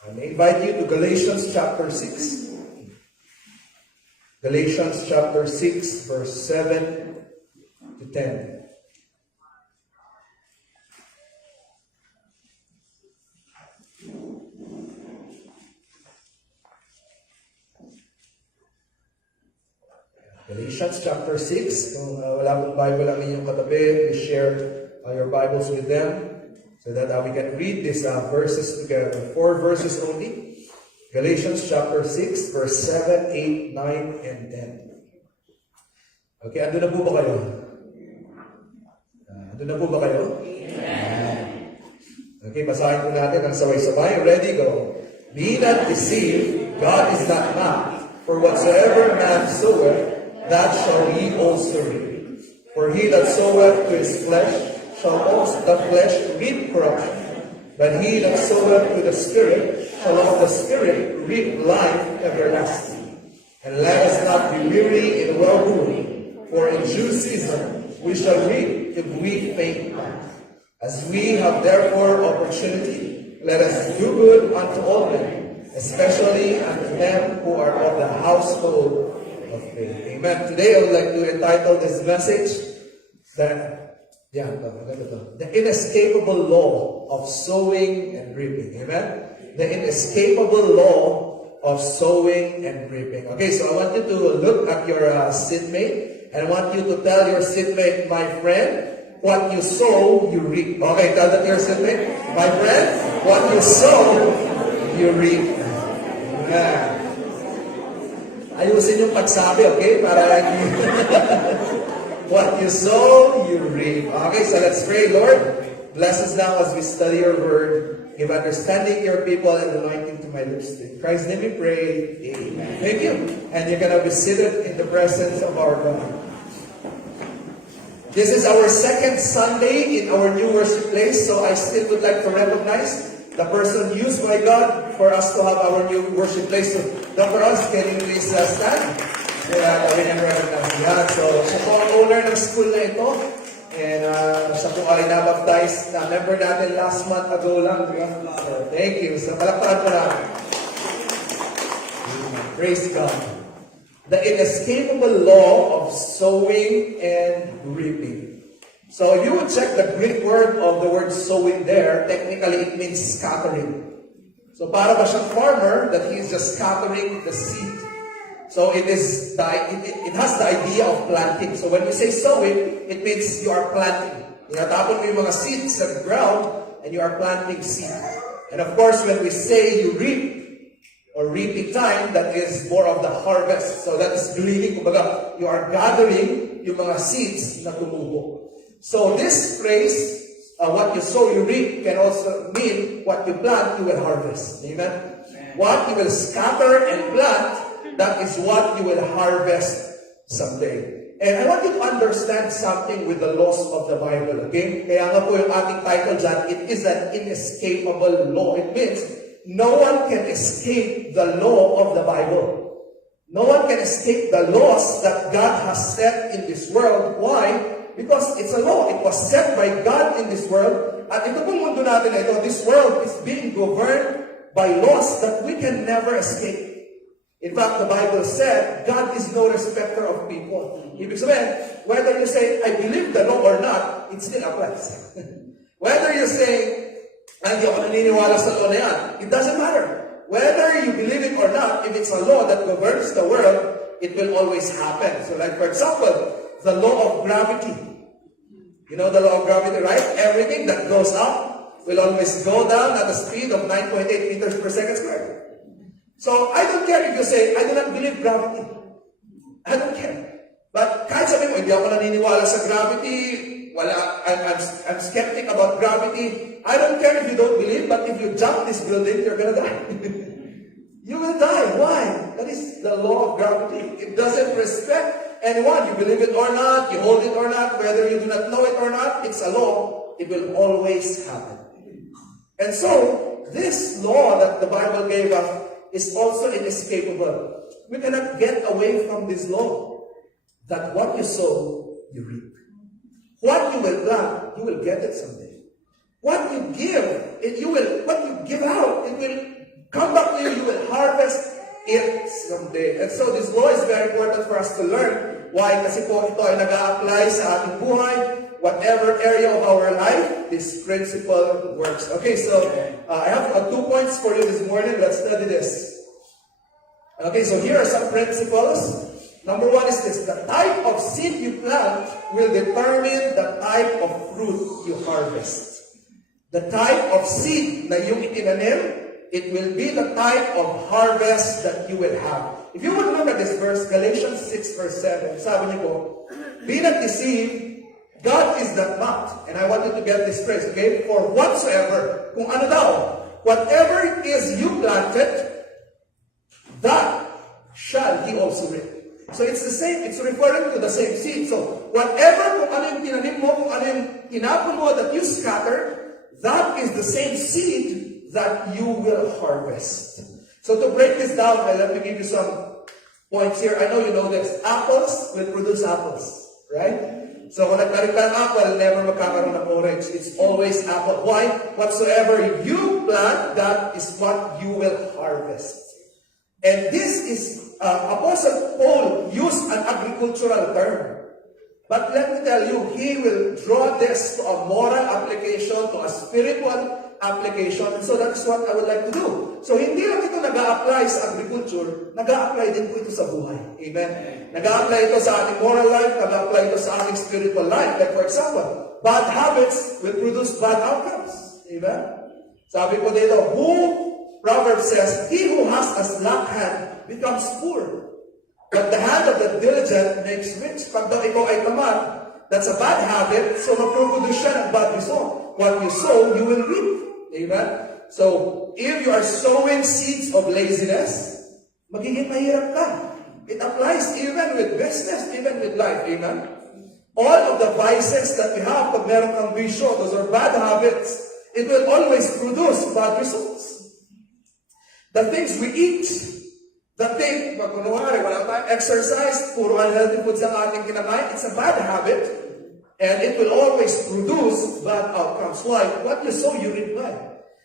I invite you to Galatians chapter 6. Galatians chapter 6, verse 7 to 10. Galatians chapter 6. Kung wala pong Bible ang inyong katabi, please share your Bibles with them so that we can read these verses together. 4 verses only. Galatians chapter 6, verse 7, 8, 9, and 10. Okay, ando na po ba kayo? Ando na po ba kayo? Amen. Okay, basahin po natin ang sabay-sabay. Ready, go. Be not deceived, God is not mocked. For whatsoever man soweth, that shall he also reap. For he that soweth to his flesh shall also the flesh reap corruption. But he that soweth to the Spirit shall of the Spirit reap life everlasting. And let us not be weary in well-doing, for in due season we shall reap if we faint not. As we have therefore opportunity, let us do good unto all men, especially unto them who are of the household of faith. Amen. Today I would like to entitle this message the inescapable law of sowing and reaping. Amen. The inescapable law of sowing and reaping. Okay, so I want you to look at your seatmate, and I want you to tell your seatmate, my friend, what you sow, you reap. Okay, tell that to your seatmate, my friend, what you sow, you reap. Amen. Ayusin yung pagsabi, okay? Para what you sow, you reap. Okay, so let's pray. Lord, bless us now as we study your word. Give understanding to your people and anointing to my lips. In Christ's name we pray. Amen. Thank you. And you're going to be seated in the presence of our God. This is our second Sunday in our new worship place, so I still would like to recognize the person used by God for us to have our new worship place. So, Dr. Oz, can you please stand? We can recognize yan. So, siya po ang owner ng school na ito. And siya po ay nabaptize na member natin last month ago lang. So, thank you. So, palakpakan po natin. Praise God. The inescapable law of sowing and reaping. So if you would check the Greek word of the word sowing there, technically it means scattering. So para ba siyang farmer that he is just scattering the seed. So it has the idea of planting. So when we say sowing, it means you are planting. Tinatapon mo yung mga seeds sa ground and you are planting seed. And of course, when we say you reap, or reaping time, that is more of the harvest. So that is gleaning, kumbaga, you are gathering yung mga seeds na tumubo. So this phrase, what you sow, you reap, can also mean what you plant, you will harvest. Amen? What you will scatter and plant, that is what you will harvest someday. And I want you to understand something with the laws of the Bible, okay? Kaya nga po yung ating title dyan, it is an inescapable law. It means, no one can escape the law of the Bible. No one can escape the laws that God has set in this world. Why? Because it's a law. It was set by God in this world. At ito pong mundo natin ito, this world is being governed by laws that we can never escape. In fact, the Bible said, God is no respecter of people. Ibig sabihin, whether you say, I believe the law or not, it still applies. Whether you say, hindi ako naniniwala sa law na yan, it doesn't matter. Whether you believe it or not, if it's a law that governs the world, it will always happen. So like, for example, the law of gravity. You know the law of gravity, right? Everything that goes up will always go down at a speed of 9.8 meters per second squared. So, I don't care if you say, I do not believe gravity. I don't care. But kahit sabihin mo, hindi ako naniniwala sa gravity, I'm skeptic about gravity. I don't care if you don't believe, but if you jump this building, you're gonna die. You will die. Why? That is the law of gravity. It doesn't respect anyone. You believe it or not, you hold it or not, whether you do not know it or not, it's a law. It will always happen. And so, this law that the Bible gave us is also inescapable. We cannot get away from this law. That what you sow, you reap. What you will plant, you will get it someday. What you give, what you give out, it will come back to you, you will harvest it someday. And so this law is very important for us to learn. Why? Kasi po ito ay nag-a-apply sa ating buhay, whatever area of our life, this principle works. Okay, so I have 2 points for you this morning. Let's study this. Okay, so here are some principles. Number 1 is this: the type of seed you plant will determine the type of fruit you harvest. The type of seed na yung itinanim, it will be the type of harvest that you will have. If you would look at this verse, Galatians 6 verse 7, sabi niyo po, be not deceived, God is not mocked. And I want you to get this phrase, okay? For whatsoever, kung ano daw, whatever it is you planted, that shall He also reap. So it's the same, it's referring to the same seed. So whatever, kung ano yung tinanim mo, kung ano yung tinapon mo that you scattered, that is the same seed that you will harvest. So to break this down, let me give you some points here. I know you know this. Apples will produce apples, right? So kung nagtanim ka ng apple, never magkakaroon ng orange. It's always apple. Why? Whatsoever you plant, that is what you will harvest. And this is, Apostle Paul used an agricultural term. But let me tell you, he will draw this to a moral application, to a spiritual application. And so that's what I would like to do. So hindi lang ito nag-a-apply sa agriculture, nag-a-apply din po ito sa buhay. Amen? Nag-a-apply ito sa ating moral life, nag-a-apply ito sa ating spiritual life. Like for example, bad habits will produce bad outcomes. Amen? Sabi po dito, Proverbs says, he who has a slack hand becomes poor. But the hand of the diligent makes rich. Pag daw ikaw ay tamad, that's a bad habit, so maproduce siya ng bad result. What you sow, you will reap. Amen? So, if you are sowing seeds of laziness, magiging mahirap ka. It applies even with business, even with life. Amen? All of the vices that we have, pag meron kang bisyo, those are bad habits, it will always produce bad results. The things we eat, the thing, pag kunwari, wala tayong exercise, puro unhealthy foods ang ating kinakain, it's a bad habit, and it will always produce bad outcomes. Why? What you sow, you reap by.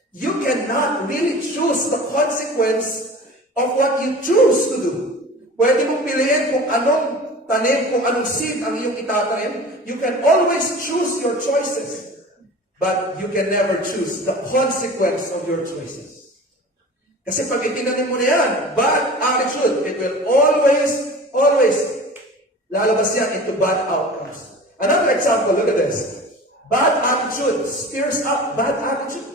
You cannot really choose the consequence of what you choose to do. Pwede mong piliin kung anong tanim, kung anong seed ang iyong itatanim. You can always choose your choices, but you can never choose the consequence of your choices. Kasi pag itinanim mo na yan, bad attitude, it will always lalabas yan into bad outcomes. Another example, look at this. Bad attitude stirs up bad attitude.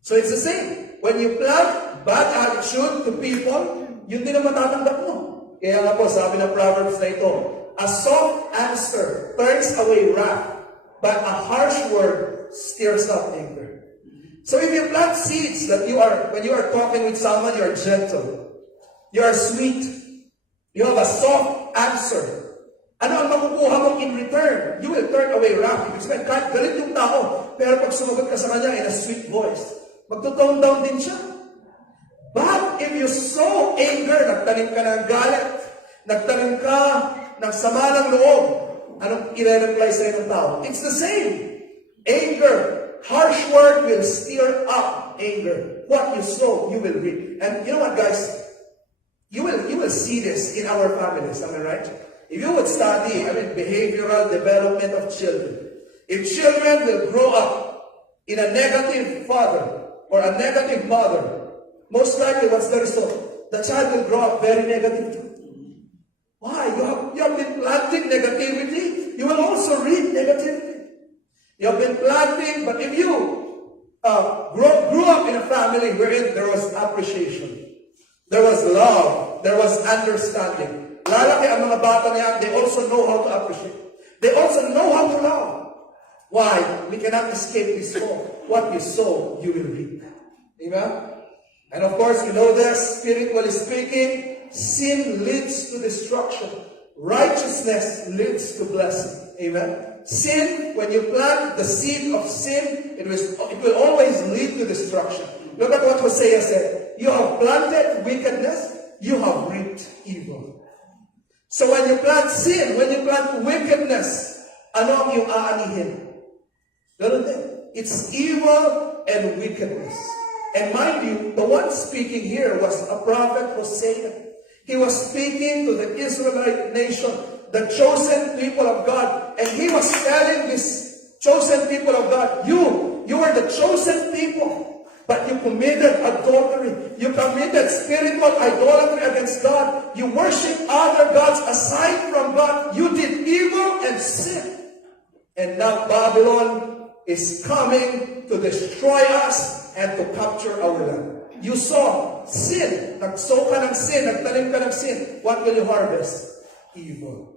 So it's the same. When you plant bad attitude to people, yun din ang matatanggap mo. Kaya nga po, sabi ng Proverbs na ito, a soft answer turns away wrath, but a harsh word stirs up anger. So if you plant seeds that when you are talking with someone, you are gentle, you are sweet, you have a soft answer, ano ang makukuha mong in return? You will turn away wrath. Ibig sabihin, kahit galit yung tao, pero pag sumagot ka sa kanya in a sweet voice, magto-tone down din siya. But if you sow anger, nagtanim ka ng galit, nagtanim ka ng sama ng loob, anong i-reply sa'yo ng tao? It's the same. Anger. Harsh word will stir up anger. What you sow, you will reap. And you know what, guys? You will see this in our families. Am I right? If you would study, behavioral development of children. If children will grow up in a negative father or a negative mother, most likely, what's the result? The child will grow up very negative too. Why? You have been planting negativity. You will also reap negativity. You have been planting, but if you grew up in a family wherein there was appreciation, there was love, there was understanding. Lalaki ang mga bata niyan, they also know how to appreciate. They also know how to love. Why? We cannot escape this law. What you sow, you will reap. Amen? And of course, you know this, spiritually speaking, sin leads to destruction. Righteousness leads to blessing. Amen? Sin, when you plant the seed of sin, it will always lead to destruction. Look at what Hosea said. You have planted wickedness, you have reaped evil. So when you plant sin, when you plant wickedness, ano ang iyong aanihin? Ganun din. It's evil and wickedness. And mind you, the one speaking here was a prophet Hosea. He was speaking to the Israelite nation, the chosen people of God. And he was telling this chosen people of God, you are the chosen people, but you committed adultery. You committed spiritual idolatry against God. You worship other gods aside from God. You did evil and sin. And now Babylon is coming to destroy us and to capture our land. You saw sin. Nagsow ka ng sin. Nagtanim ka ng sin. What will you harvest? Evil.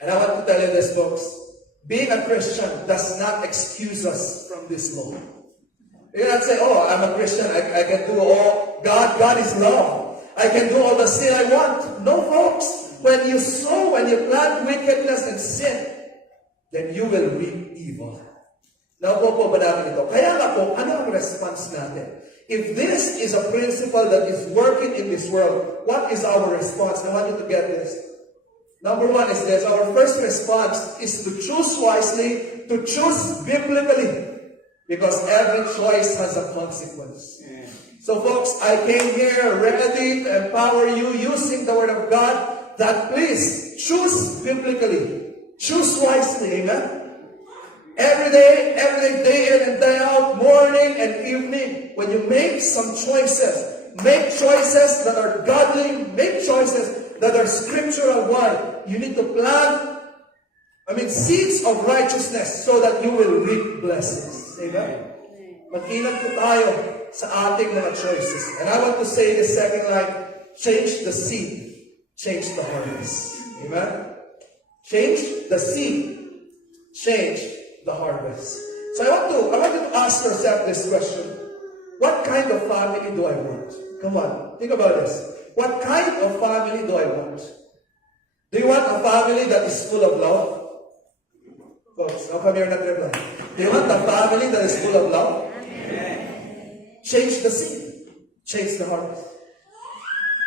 And I want to tell you this, folks. Being a Christian does not excuse us from this law. You cannot say, oh, I'm a Christian. I can do all. God is love. I can do all the sin I want. No, folks. When you sow, when you plant wickedness and sin, then you will reap evil. Naupo po ba namin ito? Kaya nga po, ano ang response natin? If this is a principle that is working in this world, what is our response? I want you to get this. Number one is this. Our first response is to choose wisely, to choose biblically. Because every choice has a consequence. Yeah. So folks, I came here ready to empower you using the Word of God, that please choose biblically. Choose wisely, amen? Every day, day in and day out, morning and evening, when you make some choices, make choices that are godly, make choices that are scriptural. Why? You need to plant, seeds of righteousness so that you will reap blessings. Amen? Mag-ingat po tayo sa ating mga choices. And I want to say the second line, change the seed, change the harvest. Amen? Change the seed, change the harvest. So I want you to ask yourself this question. What kind of family do I want? Come on, think about this. What kind of family do I want? Do you want a family that is full of love? Folks, now come here and reply. Do you want a family that is full of love? Change the seed, change the harvest.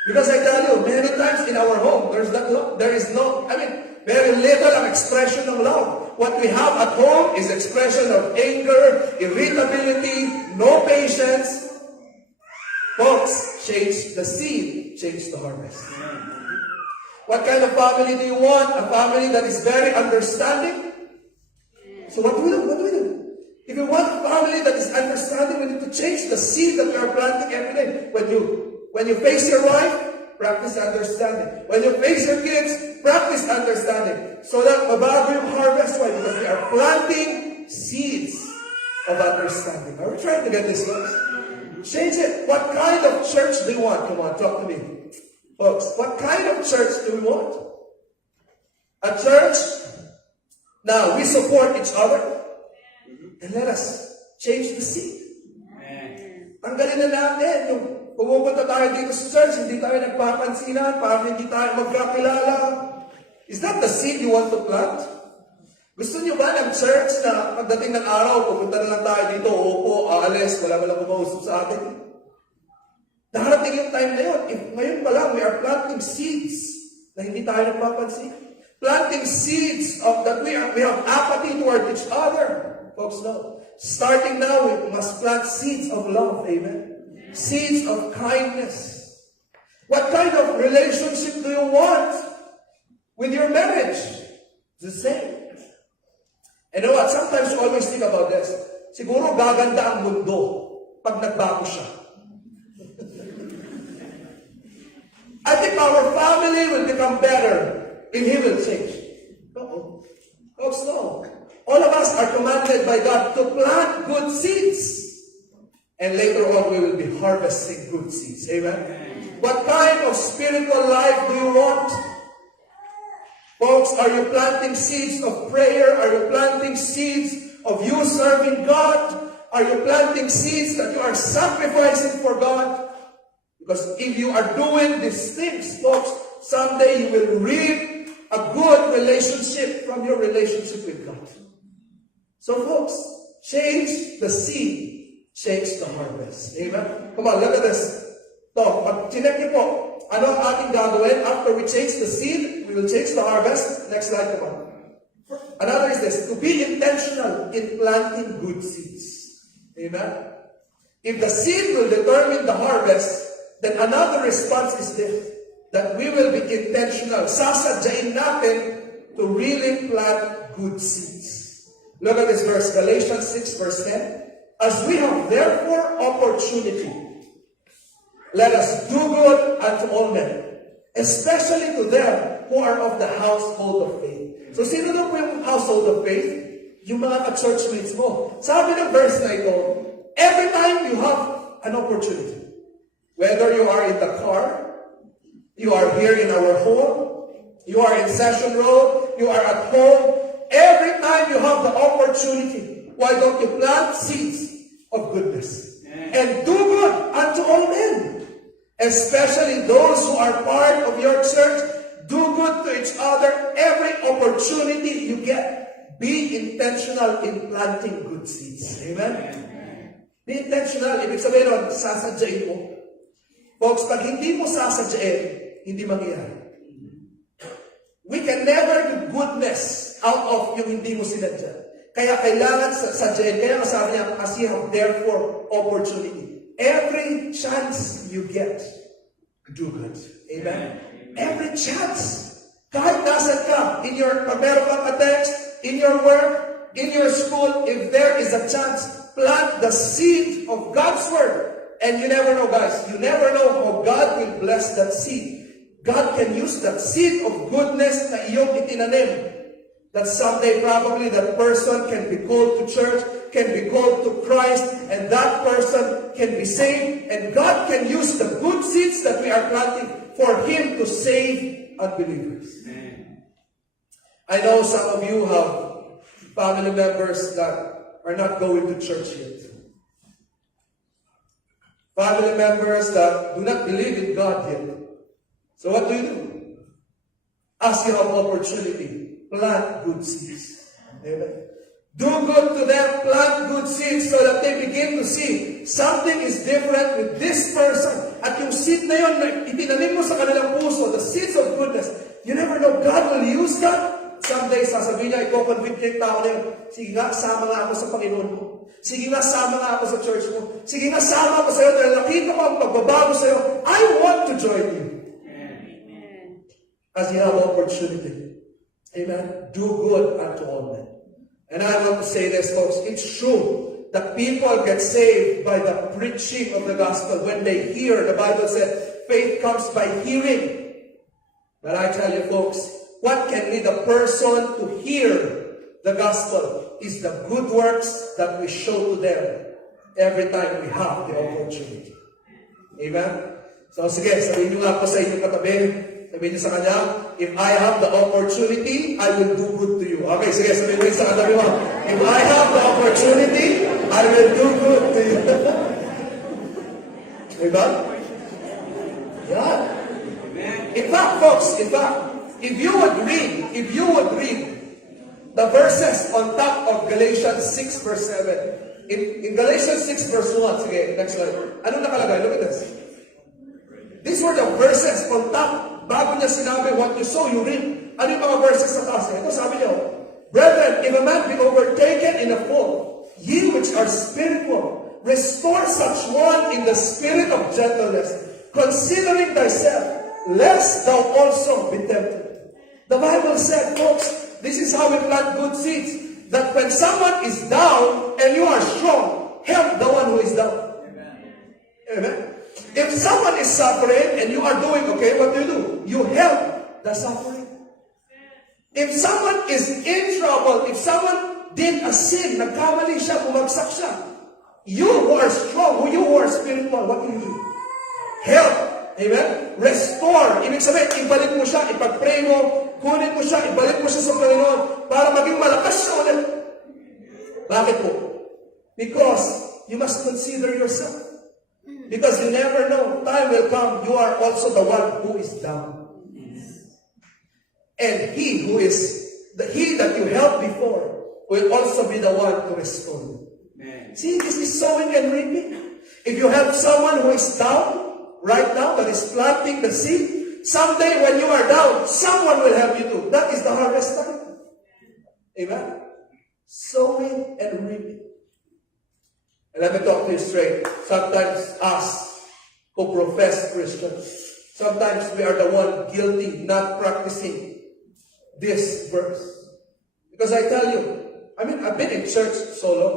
Because I tell you, many times in our home, there is no, very little of expression of love. What we have at home is expression of anger, irritability, no patience. Folks, change the seed, change the harvest. What kind of family do you want? A family that is very understanding? So what do we do? If you want a family that is understanding, we need to change the seed that we are planting every day. When you face your wife, practice understanding. When you face your kids, practice understanding. So that mabago yung harvest. Why? Because we are planting seeds of understanding. Are we trying to get this, folks? Change it. What kind of church do you want? Come on, talk to me. Folks, what kind of church do we want? A church, now we support each other, and let us change the seed. Tanggalin na natin yung pumunta tayo dito sa church, hindi tayo nagpapansinan, parang hindi tayo magkakilala. Is that the seed you want to plant? Gusto niyo ba ng church na pagdating ng araw, pupunta na lang tayo dito, uupo, aalis, wala kumausap sa atin? Darating yung time na yun. If ngayon pa lang, we are planting seeds na hindi tayo nagpapansin. Planting seeds of that we have apathy toward each other. Folks, no. Starting now, we must plant seeds of love. Amen. Seeds of kindness. What kind of relationship do you want with your marriage? The same. And you know what? Sometimes you always think about this. Siguro gaganda ang mundo pag nagbago siya. I think our family will become better if he will change. No. Folks, no. All of us are commanded by God to plant good seeds. And later on, we will be harvesting good seeds. Amen? What kind of spiritual life do you want? Folks, are you planting seeds of prayer? Are you planting seeds of you serving God? Are you planting seeds that you are sacrificing for God? Because if you are doing these things, folks, someday you will reap a good relationship from your relationship with God. So folks, change the seed, change the harvest. Amen? Come on, look at this. So, pag chinek niyo po, ano ang ating gagawin? After we change the seed, we will change the harvest. Next slide, come on. Another is this, to be intentional in planting good seeds. Amen? If the seed will determine the harvest, then another response is this, that we will be intentional. Sasadyain natin to really plant good seeds. Look at this verse, Galatians 6 verse 10. As we have therefore opportunity, let us do good unto all men, especially to them who are of the household of faith. So sino na po yung household of faith? Yung mga ka-churchmates mo. Sabi ng verse na ito, every time you have an opportunity, whether you are in the car, you are here in our home, you are in Session Road, you are at home, every time you have the opportunity, why don't you plant seeds of goodness? And do good unto all men, especially those who are part of your church. Do good to each other every opportunity you get. Be intentional in planting good seeds. Amen? Be intentional. Ibig sabihin nun, sasadyain mo. Folks, pag hindi mo sasadyain, hindi mangyayari. We can never do goodness out of yung hindi mo sinadya. Kaya kailangan sadyain. Kaya sabi niya, as you have therefore opportunity. Every chance you get, do good. Amen? Every chance. Kahit nasan ka, pag meron kang text, in your work, in your school, if there is a chance, plant the seed of God's word. And you never know, guys. You never know how God will bless that seed. God can use that seed of goodness na iyong itinanim. That someday probably that person can be called to church, can be called to Christ, and that person can be saved. And God can use the good seeds that we are planting for Him to save unbelievers. Amen. I know some of you have family members that are not going to church yet. Family members that do not believe in God yet. So what do? As you have opportunity, plant good seeds. Amen. Do good to them, plant good seeds so that they begin to see something is different with this person. At yung seed na yun, itinanim mo sa kanilang puso, the seeds of goodness, you never know, God will use that. Someday, sasabihin niya, i-convince niya yung tao na yun, sige nga, sama nga ako sa Panginoon mo. Sige nga, sama nga ako sa church mo. Sige nga, sama ako sa iyo dahil nakita ko ang pagbabago sa iyo. I want to join you. Amen. As you have opportunity. Amen. Do good unto all men. And I want to say this, folks. It's true that people get saved by the preaching of the gospel. When they hear, the Bible said, faith comes by hearing. But I tell you, folks, what can lead a person to hear the gospel is the good works that we show to them every time we have the opportunity. Amen? So sige, sabihin nyo nga po sa inyong katabi, sabihin nyo sa kanya, if I have the opportunity, I will do good to you. Okay, sige, sabihin nyo sa katabi mo, if I have the opportunity, I will do good to you. Amen? Yeah. In fact, folks, if you would read the verses on top of Galatians 6 verse 7. In Galatians 6 verse 1, sige, next slide. Ano nakalagay? Look at this. These were the verses on top. Bago niya sinabi, what you sow, you reap. Ano yung mga verses sa taas? Ito sabi niya, brethren, if a man be overtaken in a fault, ye which are spiritual, restore such one in the spirit of gentleness, considering thyself, lest thou also be tempted. The Bible said, folks, this is how we plant good seeds. That when someone is down and you are strong, help the one who is down. Amen. Amen. If someone is suffering and you are doing okay, what do? You help the suffering. If someone is in trouble, if someone did a sin, nagkamali siya, bumagsak siya, you who are strong, you who are spiritual, what do? Help. Amen? Restore. Ibig sabihin, ibalik mo siya, ipag-pray mo, kunin mo siya, ibalik mo siya sa Panginoon para maging malakas siya ulit. Bakit po? Because you must consider yourself. Because you never know. Time will come, you are also the one who is down. And he that you helped before will also be the one to restore you. See, this is sowing and reaping. If you help someone who is down, right now, that is planting the seed, someday when you are down, someone will help you too. That is the harvest time. Amen? Sowing and reaping. And let me talk to you straight. Sometimes us who profess Christians, sometimes we are the one guilty not practicing this verse. Because I tell you, I've been in church so long.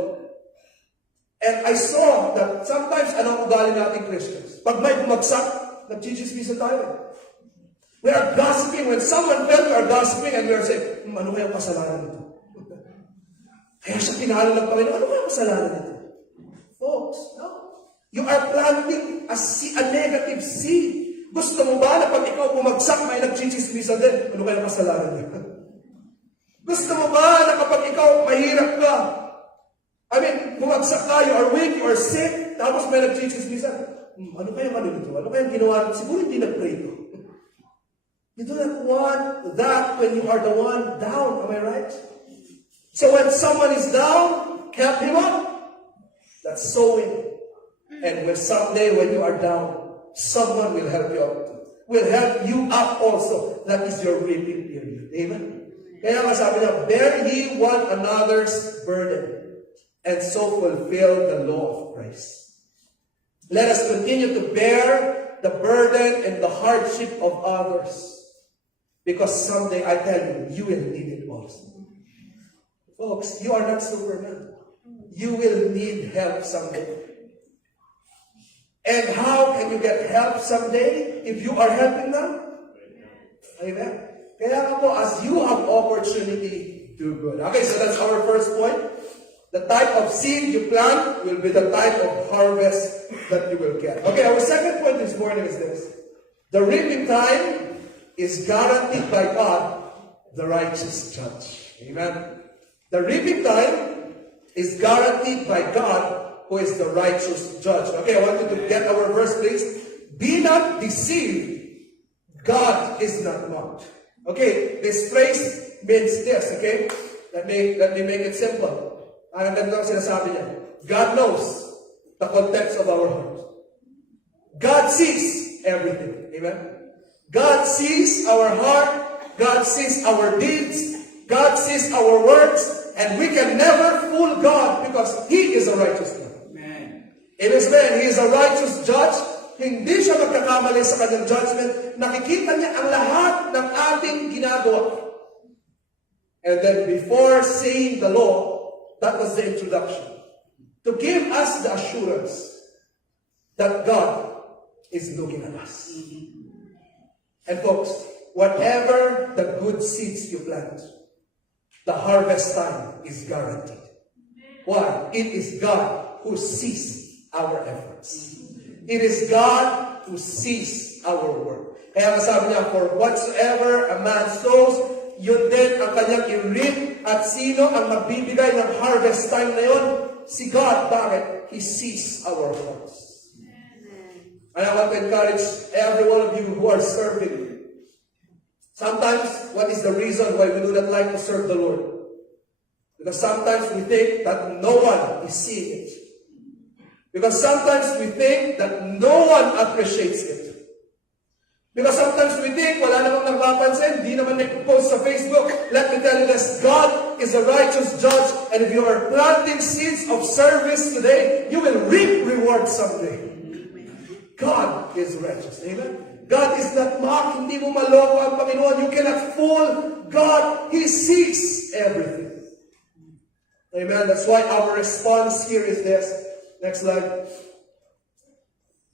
And I saw that sometimes anong ugali natin Christians. Pag may bumagsak, nag-chismisan tayo. We are gossiping. When someone fell, we are gossiping and we are saying, ano kaya ang kasalanan nito? Kaya siya pinalo ng Panginoon. Ano kaya ang kasalanan nito? Folks, no. You are planting a negative seed. Gusto mo ba na pag ikaw bumagsak, may nag-chismisan din? Ano kaya ang kasalanan nito? Gusto mo ba na kapag ikaw mahirap ka, bumagsak ka, you are weak, you are sick, tapos may nag-chismisan, ano kaya nito? Ano kaya ginawa? Siguro hindi nag-pray to. You do not want that when you are the one down, am I right? So when someone is down, help him up. That's sowing. And when someday when you are down, someone will help you up too. Will help you up also. That is your reaping period. Amen? Kaya nga sabi na, bear ye one another's burden, and so fulfill the law of Christ. Let us continue to bear the burden and the hardship of others. Because someday, I tell you, you will need it also. Folks, you are not Superman. You will need help someday. And how can you get help someday if you are helping them? Amen. Kaya nga po, as you have opportunity, do good. Okay, so that's our first point. The type of seed you plant will be the type of harvest that you will get. Okay, our second point this morning is this. The reaping time is guaranteed by God, the righteous judge. Amen. The reaping time is guaranteed by God, who is the righteous judge. Okay, I want you to get our verse, please. Be not deceived. God is not mocked. Okay, this phrase means this, okay? Let me make it simple. Ang ganda ng sinasabi niya. God knows the contents of our hearts. God sees everything. Amen? God sees our heart. God sees our deeds. God sees our words. And we can never fool God because He is a righteous God. Amen. He is a righteous judge. Hindi siya magkakamali sa kanyang judgment. Nakikita niya ang lahat ng ating ginagawa. And then before saying the law, that was the introduction. To give us the assurance that God is looking at us. And folks, whatever the good seeds you plant, the harvest time is guaranteed. Why? It is God who sees our efforts. It is God who sees our work. Kaya sabi niya, for whatsoever a man sows, yun din ang kanyang i-reap. At sino ang magbibigay ng harvest time na yun? Si God. Bakit? He sees our hearts. And I want to encourage every one of you who are serving. Sometimes, what is the reason why we do not like to serve the Lord? Because sometimes we think that no one is seeing it. Because sometimes we think that no one appreciates it. Because sometimes we think, wala namang nagpapansin, di naman nag-post sa Facebook. Let me tell you this, God is a righteous judge, and if you are planting seeds of service today, you will reap rewards someday. God is righteous. Amen? God is not mocked. Hindi mo maloko ang Panginoon. You cannot fool God. He sees everything. Amen? That's why our response here is this. Next slide.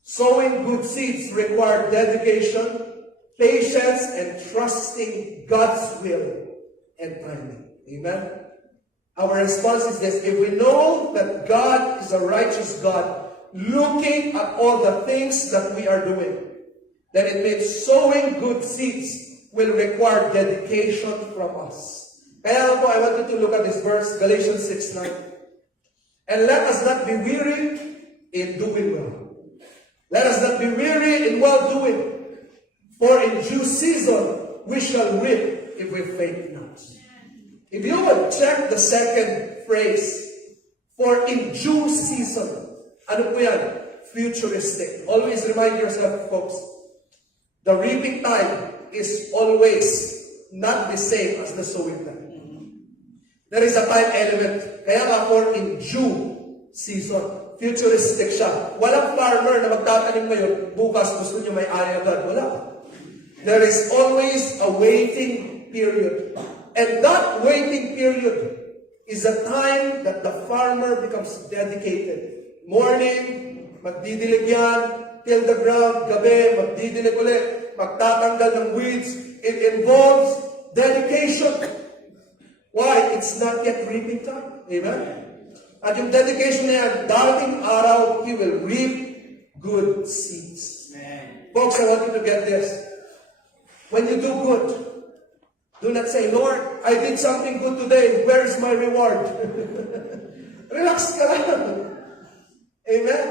Sowing good seeds require dedication, patience, and trusting God's will and timing. Amen? Our response is this. If we know that God is a righteous God, looking at all the things that we are doing, then it means sowing good seeds will require dedication from us. Kaya po, I want you to look at this verse, Galatians 6:9. And let us not be weary in doing well. Let us not be weary in well-doing, for in due season we shall reap if we faint not. If you would check the second phrase, for in due season, ano po yan? Futuristic. Always remind yourself, folks, the reaping time is always not the same as the sowing time. There is a time element. Kaya nga for in due season, futuristic siya. Walang farmer na magtatanim ngayon, bukas gusto niyo may ani agad. Wala. There is always a waiting period. And that waiting period is a time that the farmer becomes dedicated. Morning, magdidilig yan, till the ground, gabi, magdidilig ulit, magtatanggal ng weeds. It involves dedication. Why? It's not yet reaping time. Amen? At yung dedication na yan, dating araw, he will reap good seeds. Amen. Folks, I want you to get this. When you do good, do not say, Lord, I did something good today. Where is my reward? Relax ka lang. Amen?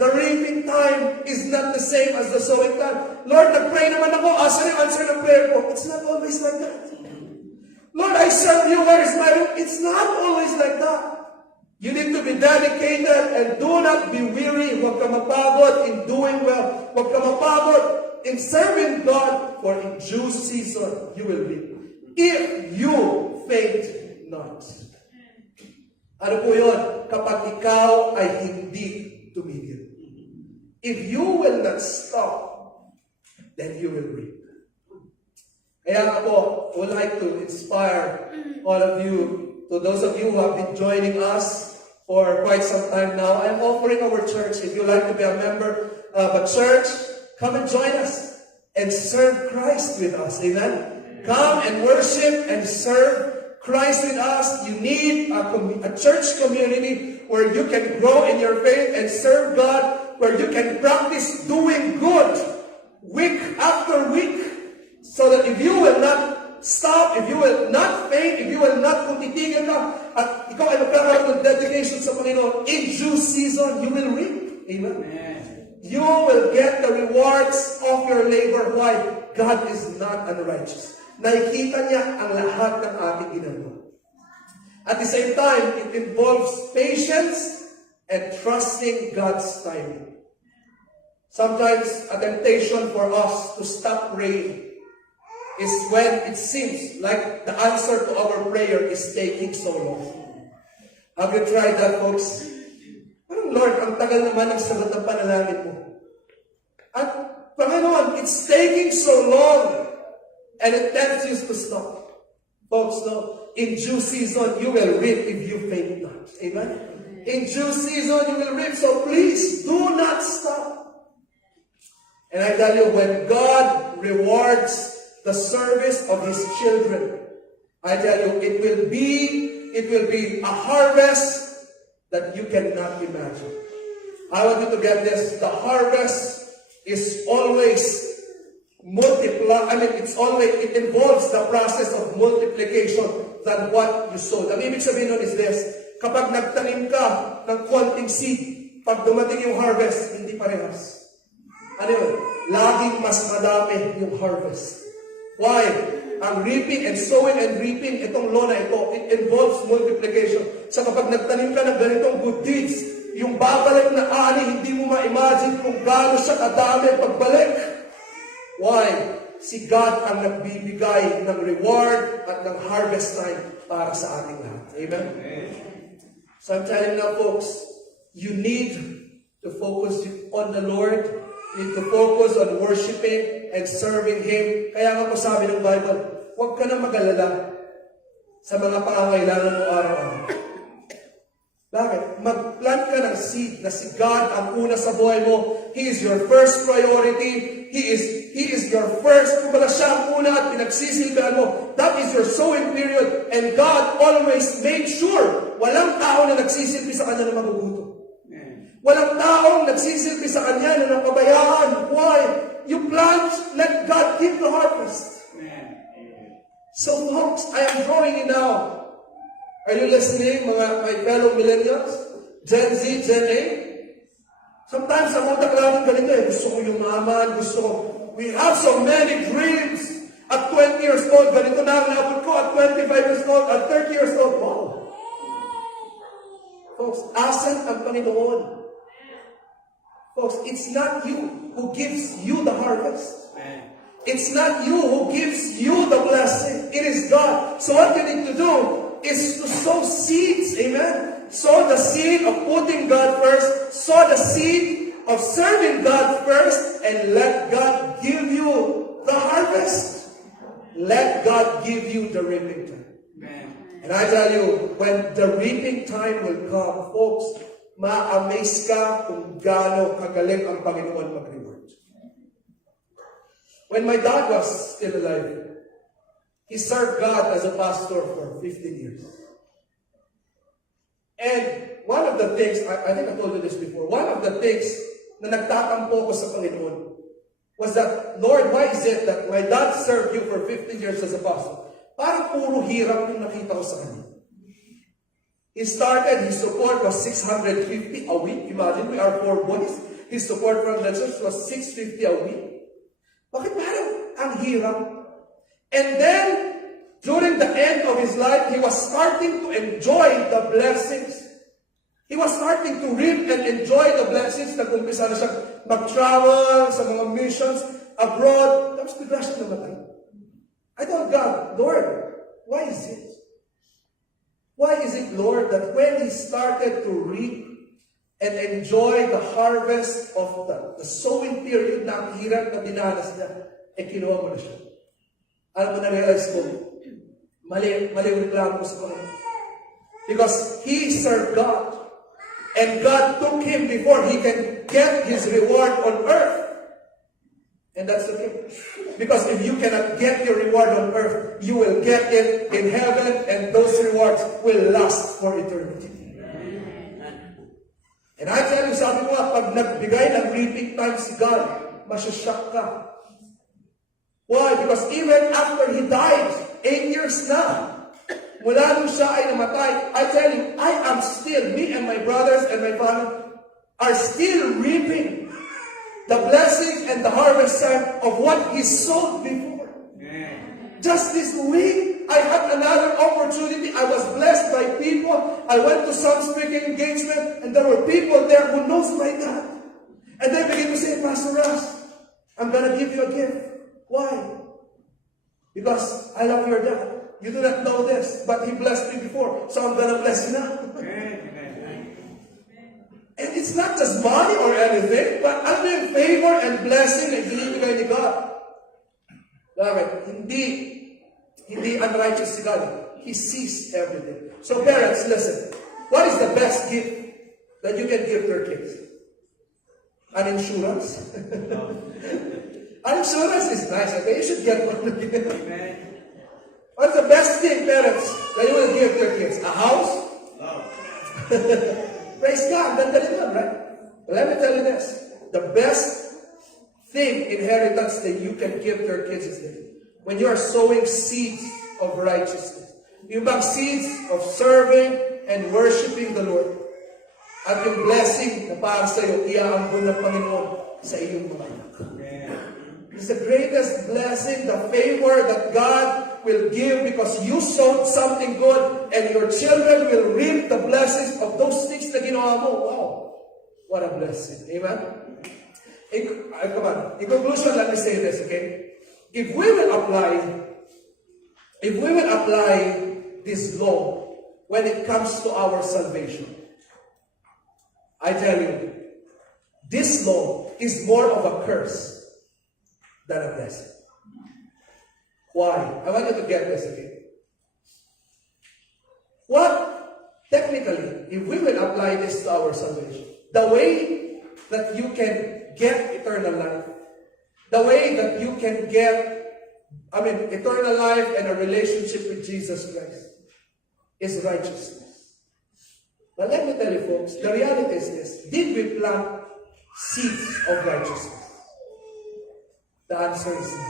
The reaping time is not the same as the sowing time. Lord, nag-pray naman ako. Asa yung answer ng prayer ko? It's not always like that. Lord, I serve you. Where is my reward? It's not always like that. You need to be dedicated and do not be weary. Huwag ka mapagod in doing well. Huwag ka mapagod in serving God, for in due season you will reap. If you faint not. Ano po yun? Kapag ikaw ay hindi tumigil. If you will not stop, then you will reap. Kaya nga po, I would like to inspire all of you. To those of you who have been joining us for quite some time now, I'm offering our church, if you'd like to be a member of a church, come and join us and serve Christ with us. Amen? Come and worship and serve Christ with us. You need a church community where you can grow in your faith and serve God, where you can practice doing good week after week, so that if you will not stop, if you will not faint, if you will not kung titigil ka, at ikaw ay magkakaroon ng dedication sa Panginoon, in due season, you will reap. Amen? Amen. You will get the rewards of your labor. Why? God is not unrighteous. Nakikita niya ang lahat ng ating ginagawa. At the same time, it involves patience and trusting God's timing. Sometimes, a temptation for us to stop praying is when it seems like the answer to our prayer is taking so long. Have you tried that, folks? Parang, Lord, ang tagal naman ng sagot ng panalangin mo. At, Panginoon, it's taking so long, and it tempts you to stop. Folks, no, in due season, you will reap if you faint not. Amen? In due season, you will reap, so please, do not stop. And I tell you, when God rewards the service of His children, I tell you, it will be a harvest that you cannot imagine. I want you to get this. The harvest is always it involves the process of multiplication than what you sowed. Ang ibig sabihin nun is this: kapag nagtanim ka ng konting seed, pag dumating yung harvest, hindi parehas. Ano yun? Laging mas madami yung harvest. Why? Ang reaping and sowing and reaping, itong law na ito, it involves multiplication. So kapag nagtanim ka ng ganitong good deeds, yung babalik na ani, hindi mo ma-imagine kung gaano siya kadami pagbalik. Why? Si God ang nagbibigay ng reward at ng harvest time para sa ating lahat. Amen? So I'm telling now, folks, you need to focus on the Lord. You need to focus on worshiping and serving Him. Kaya nga po sabi ng Bible, huwag ka na mag-alala sa mga pangangailangan mo araw-araw. Bakit? Mag-plant ka ng seed na si God ang una sa buhay mo. He is your first priority. He is your first. Kung baga siya ang una at pinagsisilbihan mo, that is your sowing period. And God always made sure walang tao na nagsisilbi sa kanya na magugutom. Walang taong nagsisilbi sa kanya na napabayaan. Why? You plant, let God give the harvest. So folks, I am drawing you now. Are you listening, my fellow millennials? Gen Z, Gen A? Sometimes ang utak natin ganito eh. Gusto ko yumaman, we have so many dreams. At 20 years old, ganito na ang naabot ko. At 25 years old, at 30 years old, wow. Folks, asan ang Panginoon? Folks, it's not you who gives you the harvest. It's not you who gives you the blessing. It is God. So what you need to do is to sow seeds. Amen? sow the seed of putting God first, sow the seed of serving God first, and let God give you the harvest. Let God give you the reaping time. And I tell you, when the reaping time will come, folks, ma-amaze ka kung gaano kagaling ang Panginoon mag-reward. When my dad was still alive, he served God as a pastor for 15 years. And one of the things, I think I told you this before, one of the things na nagtatampo ko sa Panginoon was that, Lord, why is it that my dad served you for 15 years as a pastor? Parang puro hirap yung nakita ko sa kanya. He started, his support was 650 a week. Imagine, we are 4 boys. His support from the church was 650 a week. Bakit parang ang hirap? And then, during the end of his life, he was starting to enjoy the blessings. He was starting to reap and enjoy the blessings. Nag-umpisa na siya mag-travel sa mga missions abroad. Tapos bigla siya namatay. I told God, Lord, why is it? Why is it, Lord, that when he started to reap and enjoy the harvest of the sowing period na ang hirap na dinanas niya, kinuha mo na siya. Alam mo, na-realize ko, mali yung reklamo ko sa Panginoon. Because he served God. And God took him before he can get his reward on earth. And that's the thing. Because if you cannot get your reward on earth, you will get it in heaven, and those rewards will last for eternity. And I tell you, sabi ko, pag nagbigay ng reaping time si God, masyashock ka. Why? Because even after he died, 8 years na, mula nung siya ay namatay, I tell you, I am still, me and my brothers and my family, are still reaping the blessing and the harvest time of what he sowed before. Just this week, I had another opportunity. I was blessed by people. I went to some speaking engagement, and there were people there who knows my God. And they began to say, Pastor Ross, I'm going to give you a gift. Why? Because I love your dad. You do not know this, but he blessed me before, so I'm going to bless you now. And it's not just money or anything, but ano yung favor and blessing na ibinibigay ni God. Bakit? Hindi unrighteous si God. He sees everything. So parents, listen. What is the best gift that you can give your kids? An insurance? An insurance is nice. Okay, you should get one. What's the best thing, parents, that you will give your kids? A house? Praise God, ganda rin yun, right? But let me tell you this. The best thing, inheritance that you can give your kids is this. When you are sowing seeds of righteousness. Yung bang seeds of serving and worshiping the Lord. At yung blessing na para sa iyo, iaambon ng Panginoon sa iyong mga anak. It's the greatest blessing, the favor that God will give because you sowed something good and your children will reap the blessings of those things na ginawa mo. Wow! What a blessing. Amen? Come on. In conclusion, let me say this, okay? If we will apply this law when it comes to our salvation, I tell you, this law is more of a curse than a blessing. Why? I want you to get this, okay? Technically, if we will apply this to our salvation, the way that you can get eternal life, the way that you can get, eternal life and a relationship with Jesus Christ is righteousness. But let me tell you folks, the reality is this. Did we plant seeds of righteousness? The answer is no.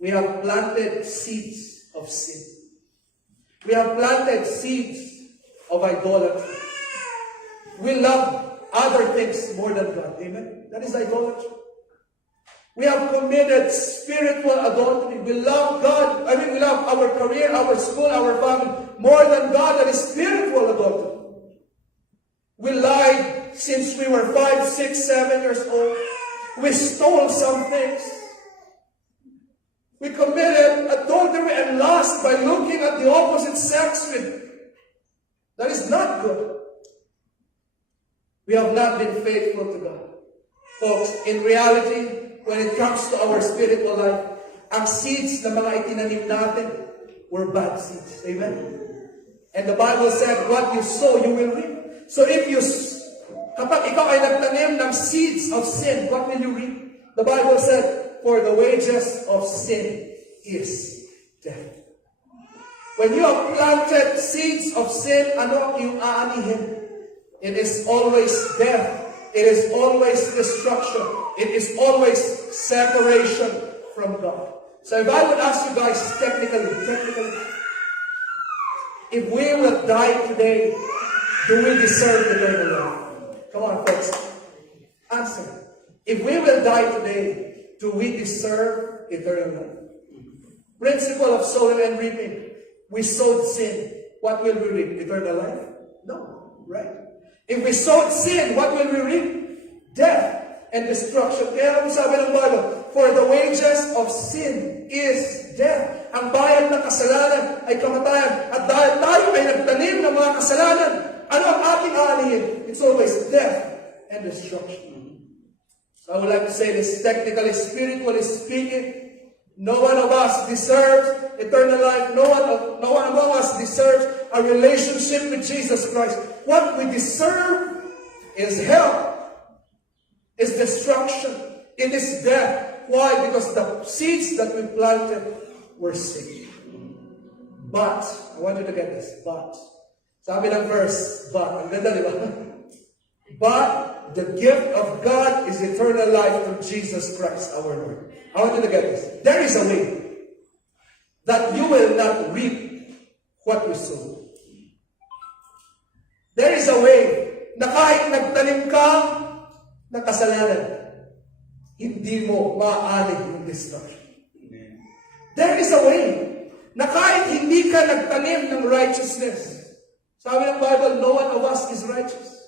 We have planted seeds of sin. We have planted seeds of idolatry. We love other things more than God. Amen? That is idolatry. We have committed spiritual adultery. We love God. We love our career, our school, our family more than God. That is spiritual adultery. We lied since we were 5, 6, 7 years old. We stole some things. We committed adultery and lust by looking at the opposite sex with That is not good. We have not been faithful to God. Folks, in reality, when it comes to our spiritual life, ang seeds na mga itinanim natin were bad seeds. Amen? And the Bible said, what you sow, you will reap. So kapag ikaw ay nagtanim ng seeds of sin, what will you reap? The Bible said, for the wages of sin is death. When you have planted seeds of sin, ano ang iyong aanihin? It is always death. It is always destruction. It is always separation from God. So if I would ask you guys technically, if we will die today, do we deserve eternal life? Come on, folks. Answer. If we will die today, do we deserve eternal life? Principle of sowing and reaping. We sowed sin. What will we reap? Eternal life? No. Right? If we sowed sin, what will we reap? Death and destruction. Kaya ang sabi ng Bible, for the wages of sin is death. Ang bayad ng kasalanan ay kamatayan. At dahil tayo ay nagtanim ng mga kasalanan, ano ang ating aanihin? It's always death and destruction. So I would like to say this technically, spiritually speaking, no one of us deserves eternal life. No one among us deserves a relationship with Jesus Christ. What we deserve is hell, is destruction, it is death. Why? Because the seeds that we planted were sin. But, I want you to get this, but, sabi ng verse, but, ang ganda, di ba? But, the gift of God is eternal life through Jesus Christ our Lord. I want you to get this. There is a way that you will not reap what you sow. There is a way na kahit nagtanim ka ng kasalanan, hindi mo maaanig yung destruction. There is a way na kahit hindi ka nagtanim ng righteousness. Sabi ng Bible, no one of us is righteous.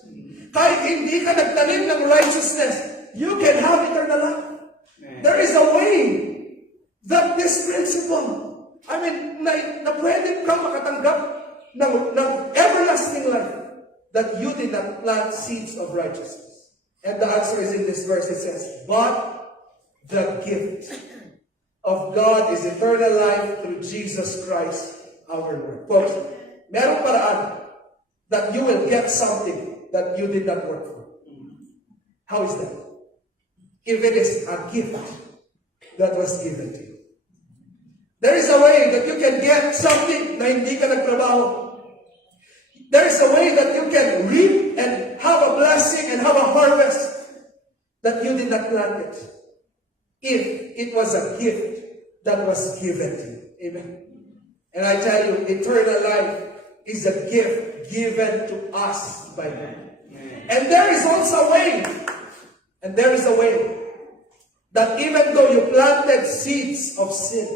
Kahit hindi ka nagtanim ng righteousness, you can have eternal life. There is a way that this principle, na pwede kang makatanggap ng everlasting life, that you did not plant seeds of righteousness. And the answer is in this verse. It says, but the gift of God is eternal life through Jesus Christ our Lord. Folks, merong paraan that you will get something that you did not work for. How is that? If it is a gift that was given to you. There is a way that you can get something na hindi ka nagtrabaho. There is a way that you can reap and have a blessing and have a harvest that you did not plant it. If it was a gift that was given to you. Amen. And I tell you, eternal life is a gift given to us by God. And there is also a way, and there is a way, that even though you planted seeds of sin,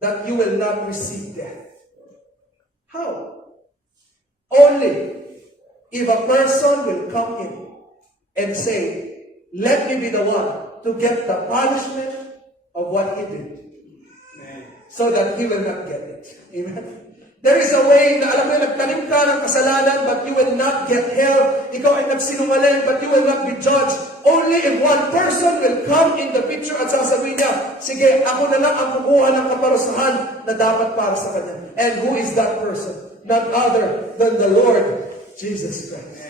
that you will not receive death. How? Only if a person will come in and say, let me be the one to get the punishment of what he did. So that he will not get it. Amen. There is a way na alam mo, nagtanim ka ng kasalanan, but you will not get hell. Ikaw ay nagsinungaling, but you will not be judged. Only if one person will come in the picture at sasabihin niya, sige, ako na lang ang kukuha ng kaparusahan na dapat para sa kanya. And who is that person? None other than the Lord Jesus Christ.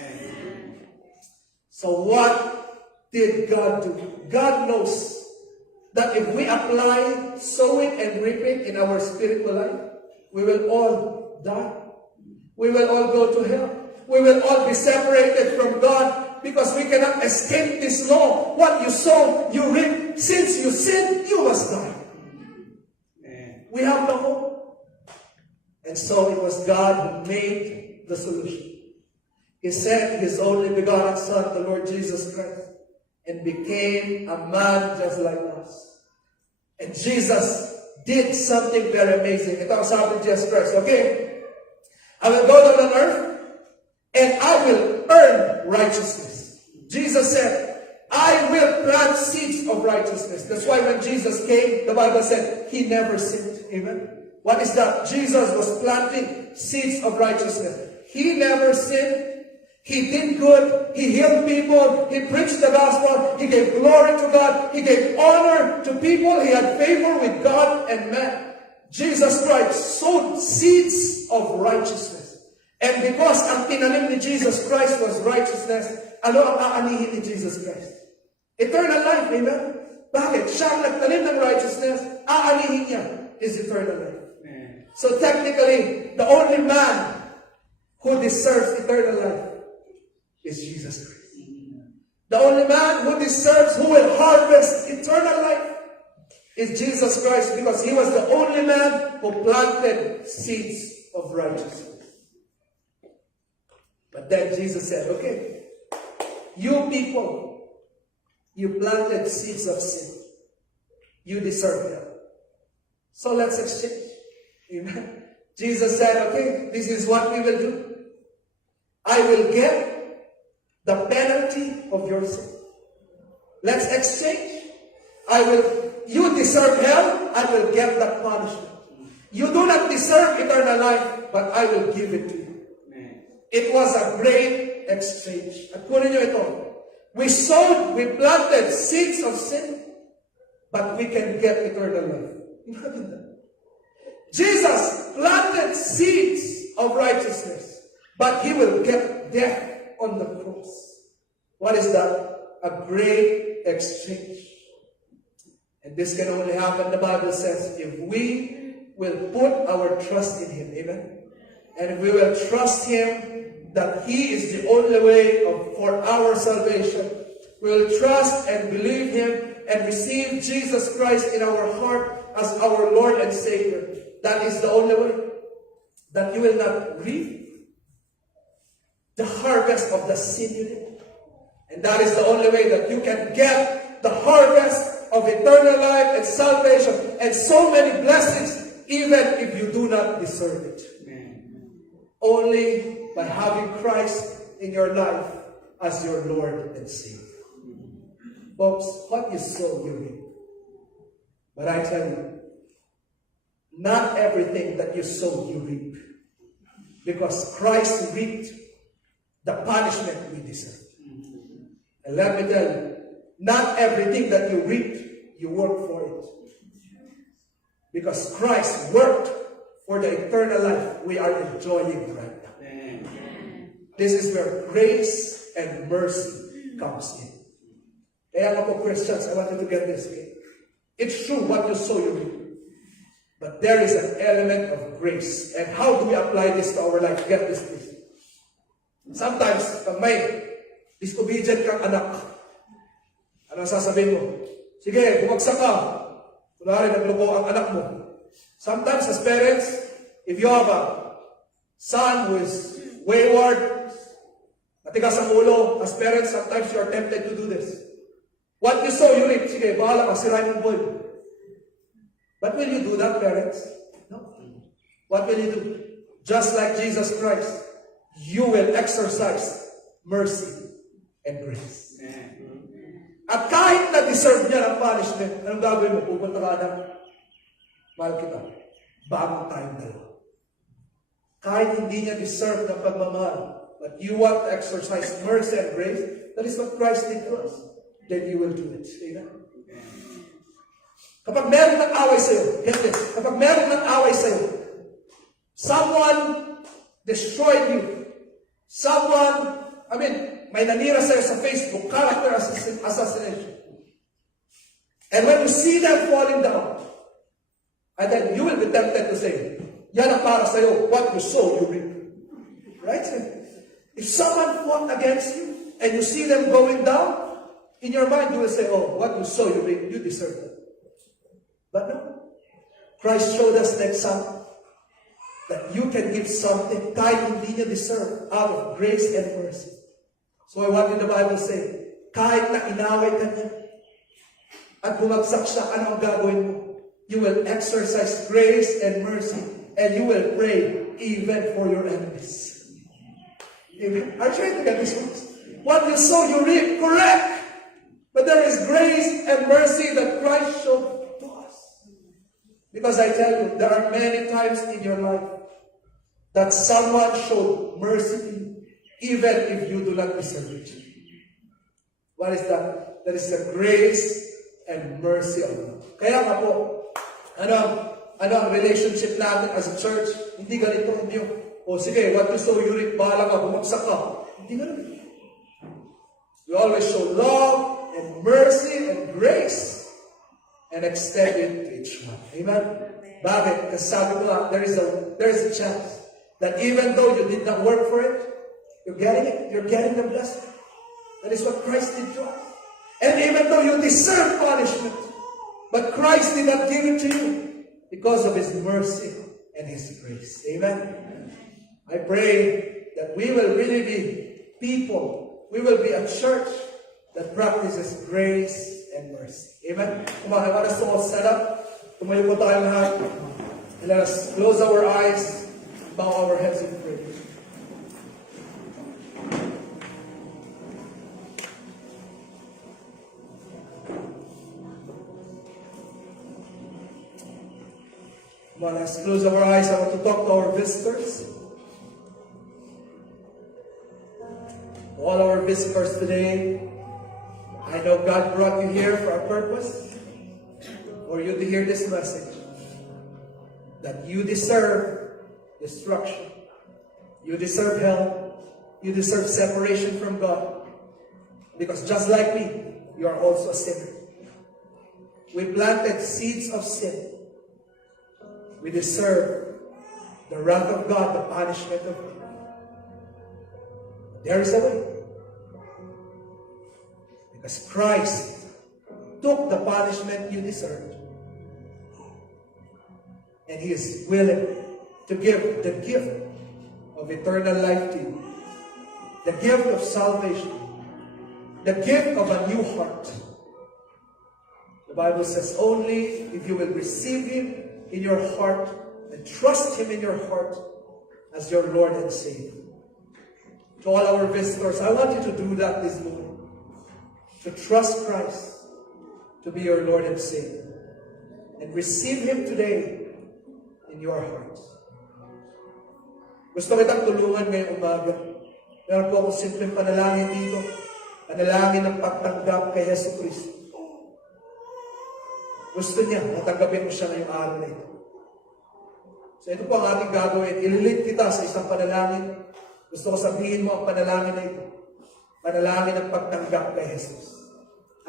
So what did God do? God knows that if we apply sowing and reaping in our spiritual life, we will all die. We will all go to hell. We will all be separated from God because we cannot escape this law. What you sow, you reap. Since you sin, you must die. We have no hope. And so it was God who made the solution. He sent His only begotten Son, the Lord Jesus Christ, and became a man just like us. And Jesus did something very amazing. Ito ang sabi ni Jesus Christ, okay? I will go down on earth and I will earn righteousness. Jesus said, I will plant seeds of righteousness. That's why when Jesus came, the Bible said, He never sinned. Amen? What is that? Jesus was planting seeds of righteousness. He never sinned. He did good. He healed people. He preached the gospel. He gave glory to God. He gave honor to people. He had favor with God and man. Jesus Christ sowed seeds of righteousness. And because ang tinanim ni Jesus Christ was righteousness, ano ang aanihin ni Jesus Christ? Eternal life, amen? Bakit? Siya ang nagtanim ng righteousness, aanihin niya is eternal life. So technically, the only man who deserves eternal life is Jesus Christ. The only man who deserves, who will harvest eternal life is Jesus Christ, because he was the only man who planted seeds of righteousness. But then Jesus said, okay, you people, you planted seeds of sin. You deserve them. So let's exchange. Amen. Jesus said, okay, this is what we will do. I will get the penalty of your sin. Let's exchange. You deserve hell, I will get the punishment. You do not deserve eternal life, but I will give it to you. It was a great exchange. At kunin nyo ito. We planted seeds of sin, but we can get eternal life. Imagine that. Jesus planted seeds of righteousness, but he will get death on the cross. What is that? A great exchange. And this can only happen, the Bible says, if we will put our trust in him. Amen? And if we will trust him that he is the only way for our salvation, we will trust and believe him and receive Jesus Christ in our heart as our Lord and Savior. That is the only way that you will not reap the harvest of the sin you did. And that is the only way that you can get the harvest of eternal life and salvation and so many blessings, even if you do not deserve it. Only by having Christ in your life as your Lord and Savior. Folks, what you sow, you reap. But I tell you, not everything that you sow, you reap. Because Christ reaped the punishment we deserve. And let me tell you, not everything that you reap, you work for it. Because Christ worked for the eternal life we are enjoying right now. This is where grace and mercy comes in. Kaya nga po, Christians, I want you to get this. Okay? It's true, what you sow, you reap. But there is an element of grace. And how do we apply this to our life? Get this, please. Sometimes, pag may disobedient kang anak, ano sasabihin mo? Sige, bumagsak ka. Kunwari, nagloko ang anak mo. Sometimes, as parents, if you have a son who is wayward, matigas ang ulo, as parents, sometimes you are tempted to do this. What you sow, you reap. Sige, bahala ka, sirain mong boy. But will you do that, parents? No. What will you do? Just like Jesus Christ, you will exercise mercy and grace. At kahit na-deserve niya ng punishment, anong gagawin mo? Pupunta ka na, mahal kita, bagong tayong dalawa. Kahit hindi niya deserve ng pagmamahal, but you want to exercise mercy and grace, that is what Christ did to us. Then you will do it. Amen? Kapag meron ng away sa'yo, get this, kapag meron ng away sa'yo, someone destroyed you, may nanira sa'yo sa Facebook, character assassination. And when you see them falling down, and then you will be tempted to say, yan ang para sa'yo, what you sow, you reap. Right? If someone fought against you, and you see them going down, in your mind you will say, oh, what you sow, you reap, you deserve that. But no. Christ showed us the example that you can give something kahit hindi niya deserve out of grace and mercy. So what did the Bible say? Kahit na inaway ka niya at bumagsak siya, ano ang gagawin mo? You will exercise grace and mercy and you will pray even for your enemies. Amen. Are you trying to get this one? What you sow, you reap. Correct. But there is grace and mercy that Christ showed to us. Because I tell you, there are many times in your life that someone showed mercy to you, even if you do not deserve it. What is that? That is the grace and mercy of God. Kaya nga po, ano ang relationship natin as a church? Hindi ganito, hindi yung, sige, what you sow, you reap, bahala ka, bumagsak ka. Hindi ganito. We always show love and mercy and grace and extend it to each one. Amen? Bakit? Kasi sabi ko nga, there is a chance that even though you did not work for it, you're getting it. You're getting the blessing. That is what Christ did to us. And even though you deserve punishment, but Christ did not give it to you because of His mercy and His grace. Amen? I pray that we will really be people, we will be a church that practices grace and mercy. Amen? Come on, I want us to all set up. Tumayo po tayo lahat. And let us close our eyes, bow our heads in prayer. Come on, let's close our eyes. I want to talk to our visitors. All our visitors today, I know God brought you here for a purpose, for you to hear this message, that you deserve destruction, you deserve hell, you deserve separation from God, because just like me, you are also a sinner. We planted seeds of sin. We deserve the wrath of God, the punishment of God. There is a way. Because Christ took the punishment you deserved. And He is willing to give the gift of eternal life to you. The gift of salvation. The gift of a new heart. The Bible says only if you will receive Him in your heart and trust Him in your heart as your Lord and Savior. To all our visitors, I want you to do that this morning. To trust Christ to be your Lord and Savior. And receive Him today in your hearts. Gusto kitang tulungan ngayong umaga. Meron po akong simpleng panalangin dito. Panalangin ng pagtanggap kay Yesu Cristo. Gusto niya, natanggapin mo siya ngayong araw na ito. So ito po ang ating gagawin. Ililid kita sa isang panalangin. Gusto ko sabihin mo ang panalangin na ito. Panalangin ng pagtanggap kay Jesus.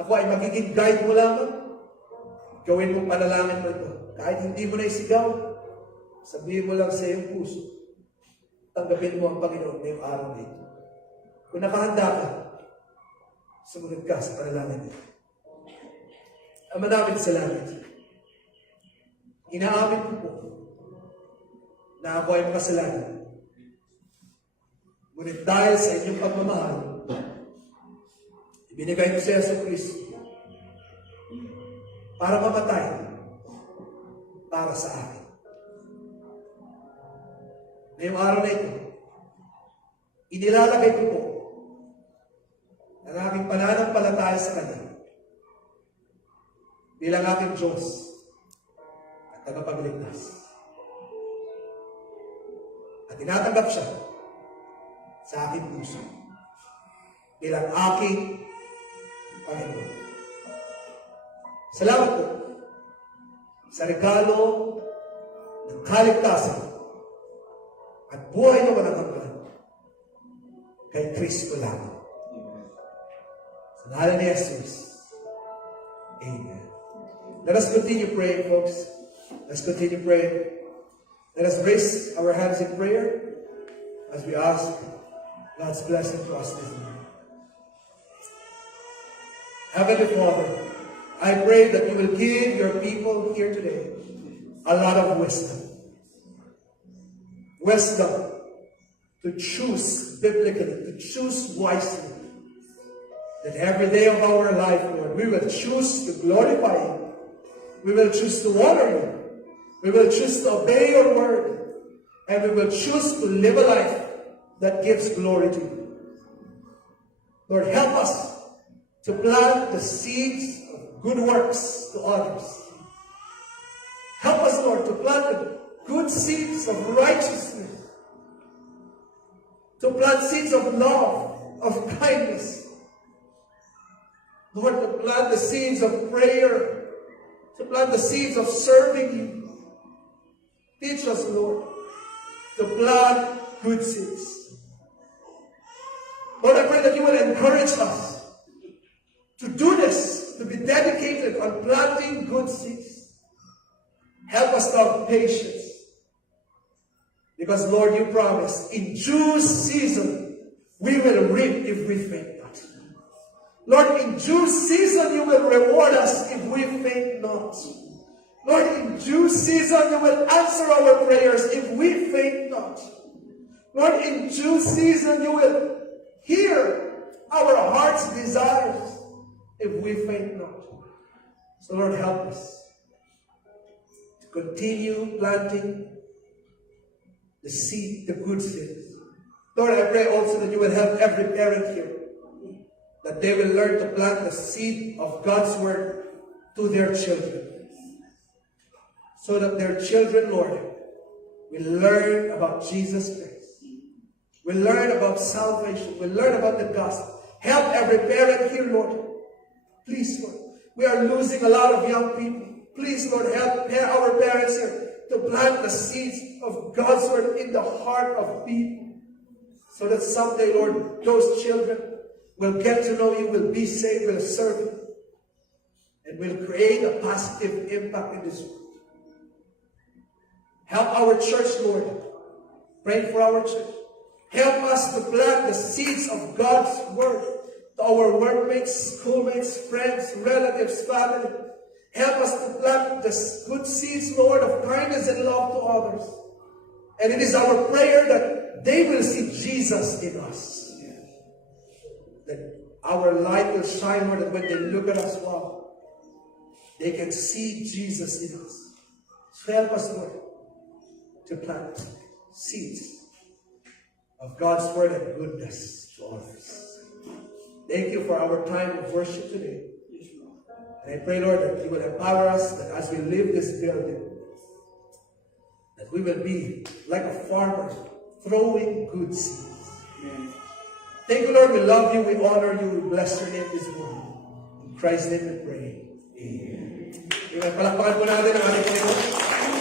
Ako ay magiging guide mo lamang. Gawin mong panalangin mo ito. Kahit hindi mo na isigaw, sabihin mo lang sa iyong puso. Tanggapin mo ang Panginoon ngayong araw na ito. Kung nakahanda ka, sumunod ka sa panalangin ito. Ama namin sa langit, inaamin ko po na ako ay makasalanan. Ngunit dahil sa inyong pagmamahal, ibinigay mo si Yesu Cristo para mamatay para sa akin. Ngayong araw na ito, inilalagay ko po ang aking pananampalataya sa Kanya bilang aking Diyos at tagapagligtas. At tinatanggap siya sa aking puso bilang aking Panginoon. Salamat po sa regalo ng kaligtasan at buhay na walang hanggan kay Kristo lamang. Sa ngalan ni Jesus. Amen. Let us continue praying, folks. Let's continue praying. Let us raise our hands in prayer as we ask God's blessing to us this morning. Heavenly Father, I pray that you will give your people here today a lot of wisdom. Wisdom to choose biblically, to choose wisely. That every day of our life, Lord, we will choose to glorify you. We will choose to honor you. We will choose to obey your word. And we will choose to live a life that gives glory to you. Lord, help us to plant the seeds of good works to others. Help us, Lord, to plant the good seeds of righteousness to plant seeds of love, of kindness. Lord, to plant the seeds of prayer, to plant the seeds of serving you. Teach us, Lord, to plant good seeds. Lord, I pray that you will encourage us to do this, to be dedicated on planting good seeds. Help us to have patience. Because, Lord, you promised, in due season, we will reap if we faint not. Lord, in due season, you will reward us if we faint not. Lord, in due season, you will answer our prayers if we faint not. Lord, in due season, you will hear our heart's desires if we faint not. So, Lord, help us to continue planting the seed, the good seeds. Lord, I pray also that you will help every parent here, that they will learn to plant the seed of God's word to their children. So that their children, Lord, will learn about Jesus Christ. Will learn about salvation. Will learn about the gospel. Help every parent here, Lord. Please, Lord. We are losing a lot of young people. Please, Lord, help our parents here to plant the seeds of God's word in the heart of people. So that someday, Lord, those children will get to know you, will be saved, will serve you, and will create a positive impact in this world. Help our church, Lord. Pray for our church. Help us to plant the seeds of God's word to our workmates, schoolmates, friends, relatives, family. Help us to plant the good seeds, Lord, of kindness and love to others. And it is our prayer that they will see Jesus in us. That our light will shine, Lord, that when they look at us, wow, they can see Jesus in us. So help us, Lord, to plant seeds of God's word and goodness to others. Thank you for our time of worship today. And I pray, Lord, that you will empower us, that as we leave this building, that we will be like a farmer throwing good seeds. Amen. Thank you, Lord. We love you. We honor you. We bless your name this morning. In Christ's name we pray. Amen. Palakpakan po natin ang ating Panginoon.